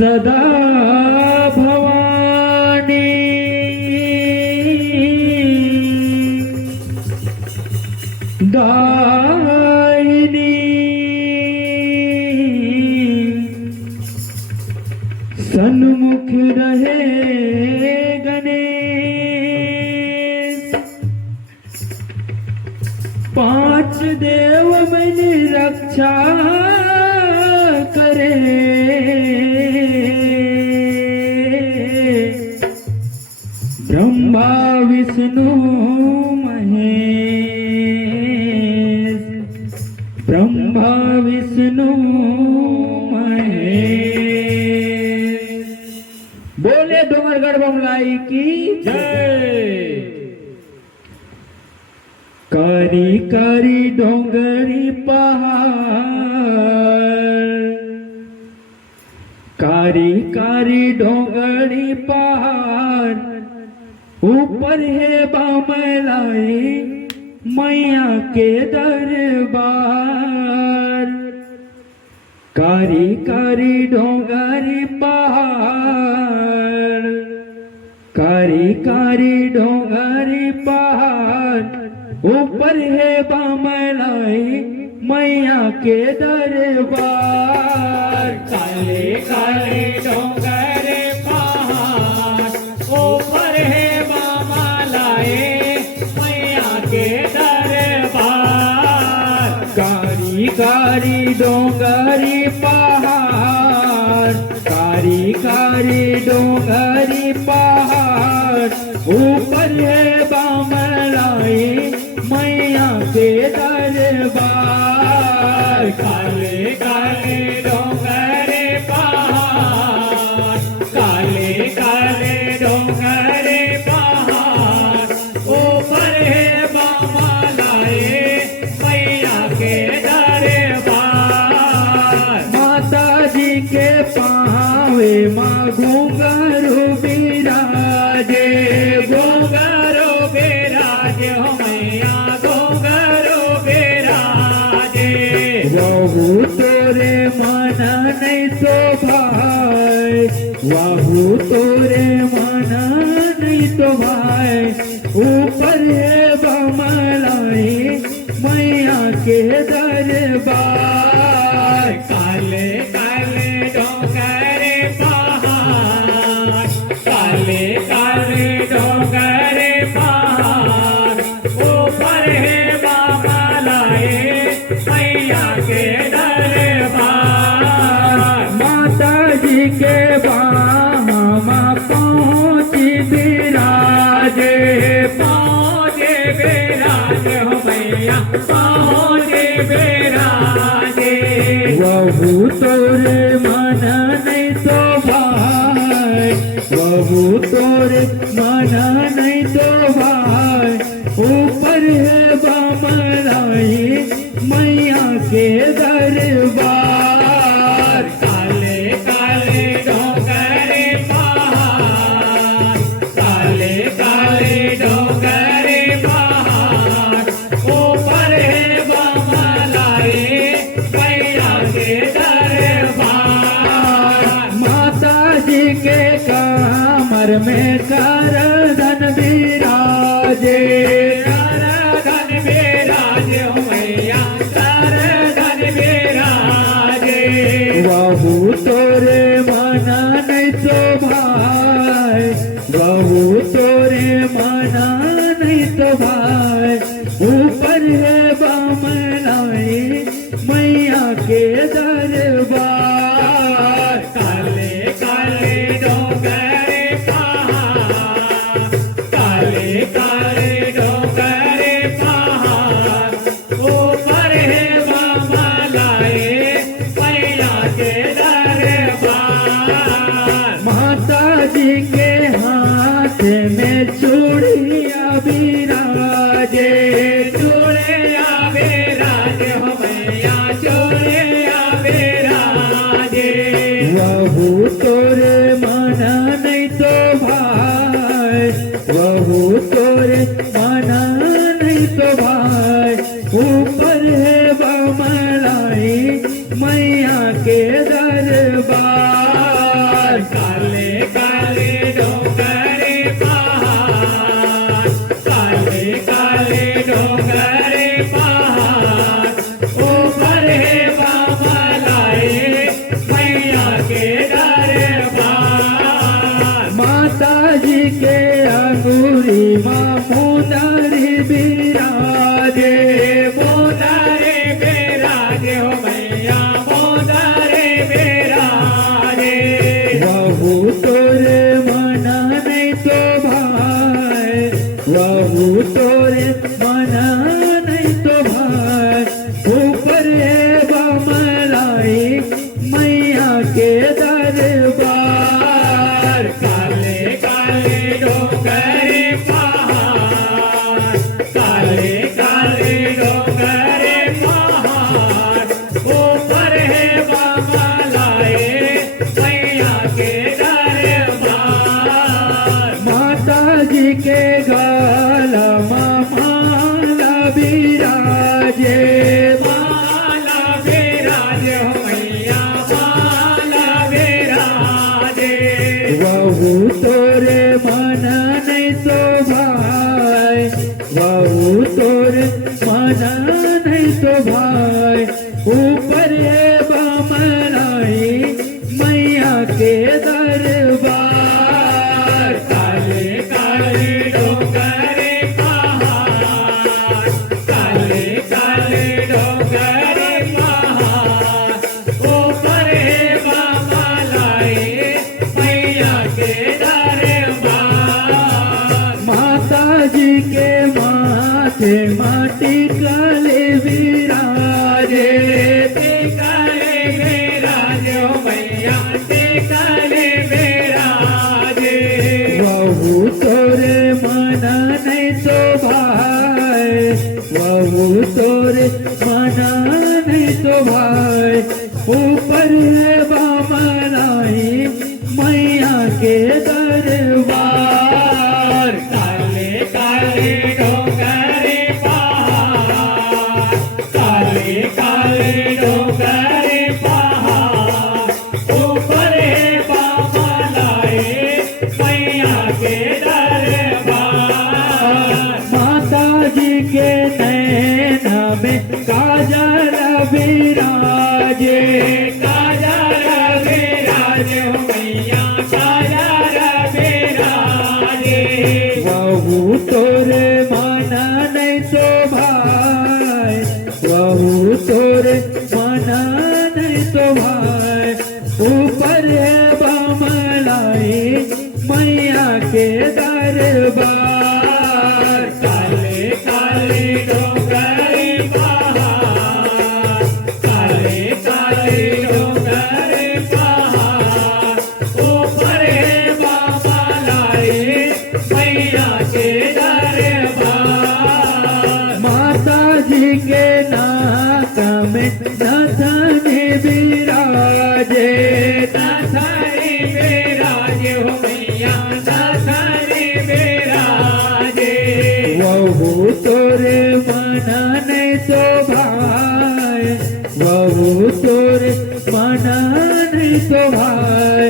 सदा भवानी दायिनी सन्मुख रहे गणेश। पांच देव मेरी रक्षा करे, ब्रह्मा विष्णु महेश, ब्रह्मा विष्णु महेश। बोले डोंगरगढ़ बमलाई की जय। कारी कारी डोंगरी पहाड़, कारी कारी डोंगरी पहाड़, ऊपर है बमलाई मैया के दरबार। कारी कारी डोंगरी पहाड़, कारी कारी डोंगरी पहाड़, ऊपर है बमलाई मैया के दरबार। काले काले डोंगर पहाड़, ऊपर है बमलाई मैया के दरबार। कारी कारी डोंगरी पहाड़, कारी कारी डोंगरी पहाड़, ऊपर है बमलाई मैया के दरबार। काले काले डोंगर पहाड़, काले काले डोंगर पहाड़, ऊपर है बमलाई मैया के दरबार। माता जी के पावे माँ घुंघरू बिराजे, घुंघरू बिराजे हो मैया, घुंघरू बिराजे। वहू तोरे मन नहीं तो भाई, वहू तोरे मन नहीं तो भाई, ऊपर है बमलाई मैया के दरबार। काले काले डोंगर पहाड़, काले काले डोंगर पहाड़, ऊपर है बमलाई मैया के दरबार। माता जी के बामा पहुँची बिराजे, पहुँचे बिराजे हो मैया, पहुँचे बिराजे। वहू तोरे मन नहीं तो भाई, वहू तोरे मन नहीं तो भाई, ऊपर है बमलाई मैया के दरबार। काले काले डोंगर पहाड़, काले काले डोंगर पहाड़, ऊपर है बमलाई मैया के दरबार। माता जी के कमर में करधन विराजे, करधन विराजे हो मैया, करधन विराजे। वहू तोरे मन नहीं तो भाई, वहू तोरे मन नहीं तो भाई, ऊपर है बमलाई मैया के दरबार। काले काले डोंगर पहाड़, काले काले डोंगर पहाड़, ऊपर है बमलाई मैया के दरबार। माता जी के हाथ में चूड़िया बिराजे, चूड़िया बिराजे हो मैया, चूड़िया बिराजे। वहू तोरे मन नहीं तो भाई, वहू तोरे मन नहीं तो भाई, ऊपर है बमलाई मैया के दरबार। માં મોદારી બિરાજે મોદરે બિરાજે હો મૈયા મોદરે બિરાજે વહુ તોરે મના નહીં તો ભાઈ વહુ તોરે મના નહીં તો ભાઈ ऊपर है बमलाई मैया के दरबार काले काले डोंगरे पहाड़ काले काले डोंगरे पहाड़ ऊपर है बमलाए मैया के दरबार माता जी के गाला माला बिराजे माला बिराजे हो मैया माला बिराजे वहु तोरे मना नहीं तो भाई वहु तोरे मना नहीं तो भाई ऊपर है बमलाई मैया के दरबार काले काले डोंगरे पहाड़ काले काले डोंगरे पहाड़ ऊपर है बमलाए मैया के दरबार माता जी के माथे माटी काले विराजे काले बिराजे हो मैया काले बिराजे वहु तोरे मना नहीं तो भाई वहु तोरे मना नहीं तो भाई ऊपर है बमलाई मैया के दरबार काले काले डोंगरे पहाड़ काले काले डोंगरे पहाड़ ऊपर है बमलाए मैया के दरबार माता जी के नैना में काजल विराजे काजर बिराजे हो मैया काजर बिराजे वहु तोरे मना नहीं तो भाई वहु तोरे मना नहीं तो भाई ऊपर है बमलाई मैया के दरबार काले काले डोंगरे पहाड़ काले काले डोंगरे पहाड़ ऊपर है बमलाए मैया के दरबार माता जी के नाक में नथन विराजे दशहरी बिराजे हो मैया दशहरी बिराजे वहु तोरे मना नहीं तो भाई वहु तोरे मना नहीं तो भाई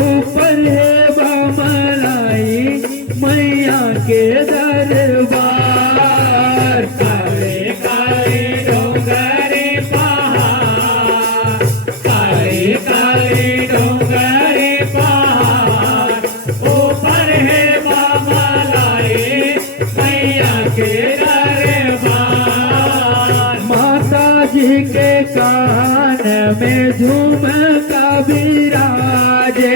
ऊपर है बमलाई मैया के दरबार काले काले डोंगरे पहाड़ काले काले डोंगरे पहाड़ ऊपर है बमलाए मैया के दरबार माता जी के कान में झुमका विराजे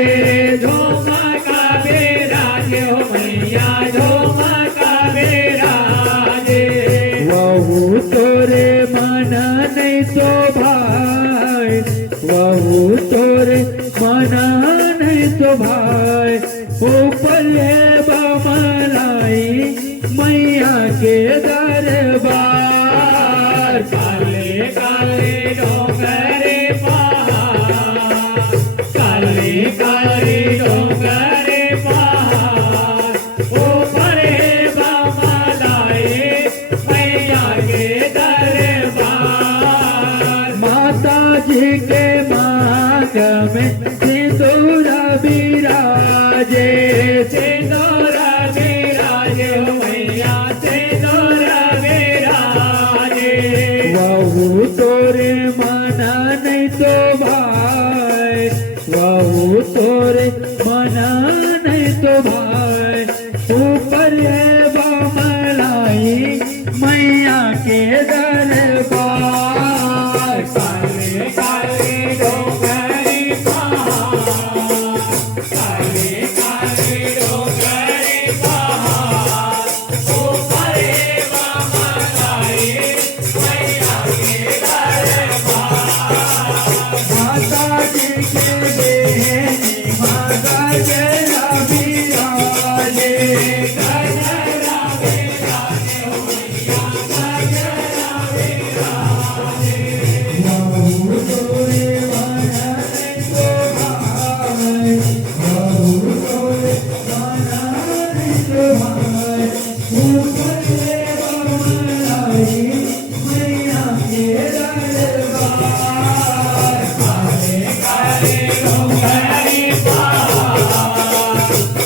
झुमका बिराजे हो मैया झुमका बिराजे वहु तोरे मना नहीं तो भाई वहु तोरे मना नहीं तो भाई ऊपर है बमलाई मैया के दरबार काले काले डोंगरे पहाड़ काले काले डोंगरे पहाड़ ऊपर है बमलाए मैया के दरबार माता जी के मांग में सिंदूर विराजे सिंदूर बिराजे हो मैया सिंदूर बिराजे वहु तोरे मना नहीं तो भाई वहु तोरे मना नहीं तो भाई ऊपर है बमलाई मैया के दरबार। काले काले डोंगरी पहाड़, काले काले डोंगरी पहाड़, ऊपर है बमलाई मैया के दरबार। माता जी के देहनी माता जरा विराजे। गजरा विराजे मैया, गजरा विराजे। बाबू तोरे माना नहीं तो भाई, बाबू तोरे माना नहीं तो भाई। ऊपर है बमलाई मैया के दरबार। काले काले डोंगरी पहाड़,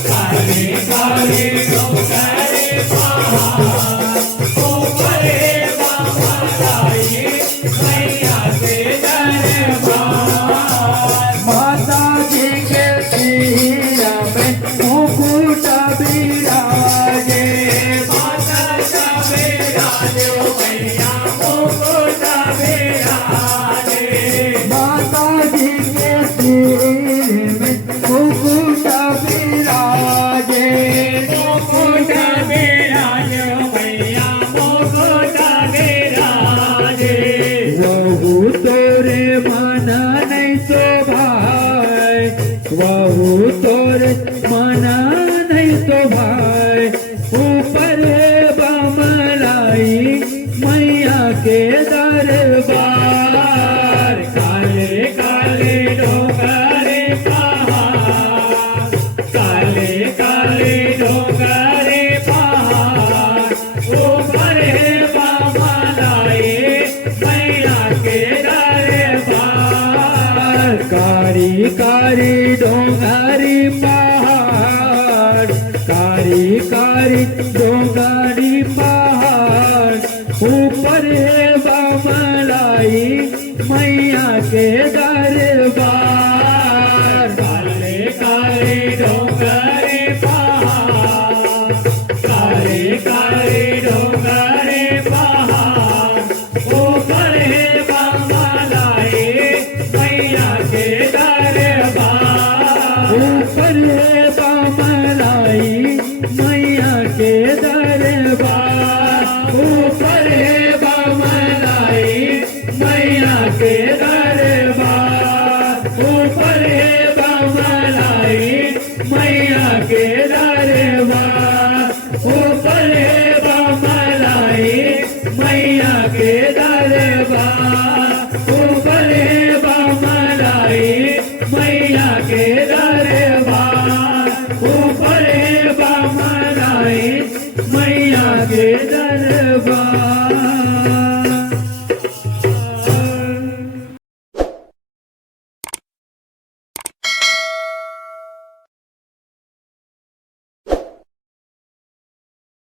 काले काले डोंगरी पहाड़, ऊपर है बमलाई मैया के दरबार। माता जी के सिर में मुकुट विराजे। माता का विराजे मैया, मुकुट विराजे। माता जी के सिर में मुकुट विराजे। मुकुट विराजे मैया, मुकुट विराजे। वहु तोरे माना नहीं तो भाई, वहु तोरे माना नहीं तो भाई। ऊपर है बमलाई मैया के दरबार। काले काले डोंगरे पहाड़, काले काले डोंगरे पहाड़, ऊपर है बमलाई मैया के दरबार। कारी कारी डोंगरी पहाड़, कारी कारी डोंगरी पहाड़, ऊपर है बमलाई मैया के दरबार। काले काले डोंगरे पहाड़, काले काले डोंगरे पहाड़, ऊपर है बमलाई मैया के दरबार। ऊपर है बमलाई मैया के दरबार। ऊपर है बमलाई मैया के दरबार। ऊपर है बमलाई